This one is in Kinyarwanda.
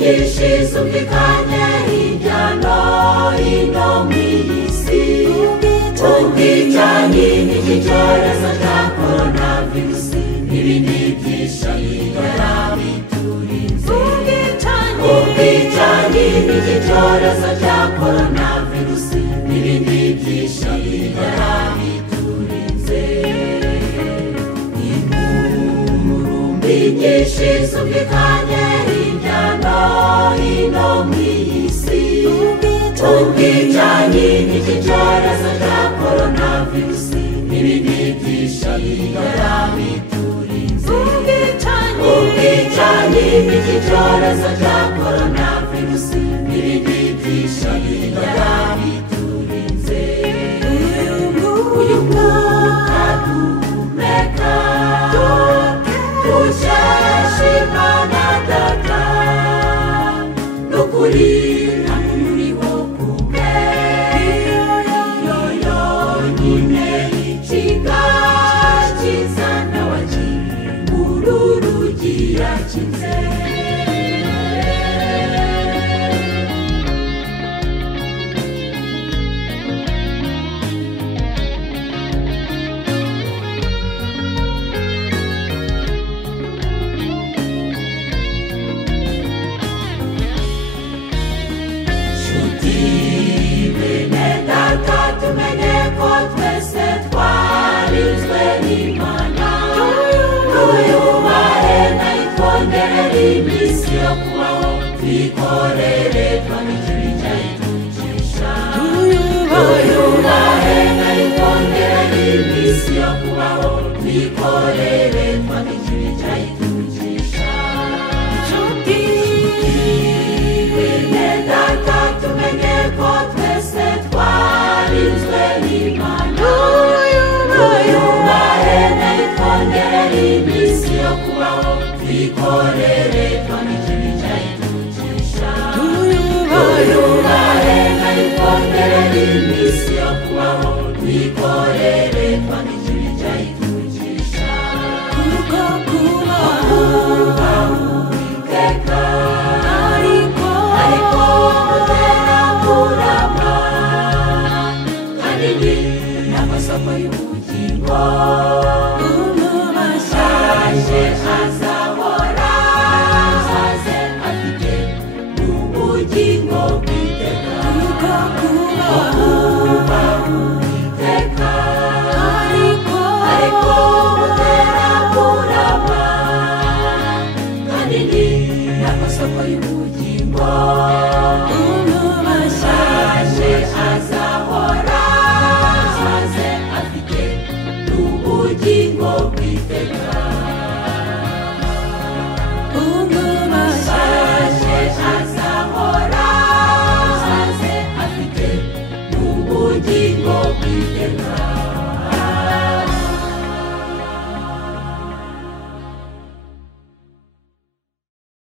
nyinshi zumvikanye hirya no hino mw'isi. Ubwicanyi n'iki cyorezo cya coronavirusi n'ibindi byinshi yarabiturinze. Ubwicanyi n'iki cyorezo cya coronavirusi n'ibindi byinshi yarabiturinze. Inkurumbi nyinshi zumvikanye hirya no hino mw'isi. Ubwicanyi n'iki cyorezo cya coronavirusi n'ibindi byinshi yarabiturinze. Ubwicanyi n'iki cyorezo cya coronavirusi n'ibindi byinshi yarabiturinze. Uyu mwuka duhumeka dukesha Imana Data, n'ukuri nta muntu uriho kubwe, yo yonyine ikigakiza nawe uru rugi yakinze. Twikorere twandikira icyitugisha. Tuyubahe nayikondera n'iminsi yo kubaho. Twikorere twandikira icyitugisha. Nshuti bene data tumenye ko twese twarinzwe n'Imana. Tuyubahe nayikondera n'iminsi yo kubaho. Twikorere twandikira icyitugisha. Tuyubahe nayikondera n'iminsi yo kubaho. Twikorere twandikira icyitugisha. Kuko kubaha Uwiteka ariko mutera kurama, kandi ni amasoko y'ubugingo. Umubashaje azahora afite ubugingo bw'iteka. Kuko kubaha Uwiteka ariko mutera kurama, kandi ni amasoko y'ubugingo. Umubashaje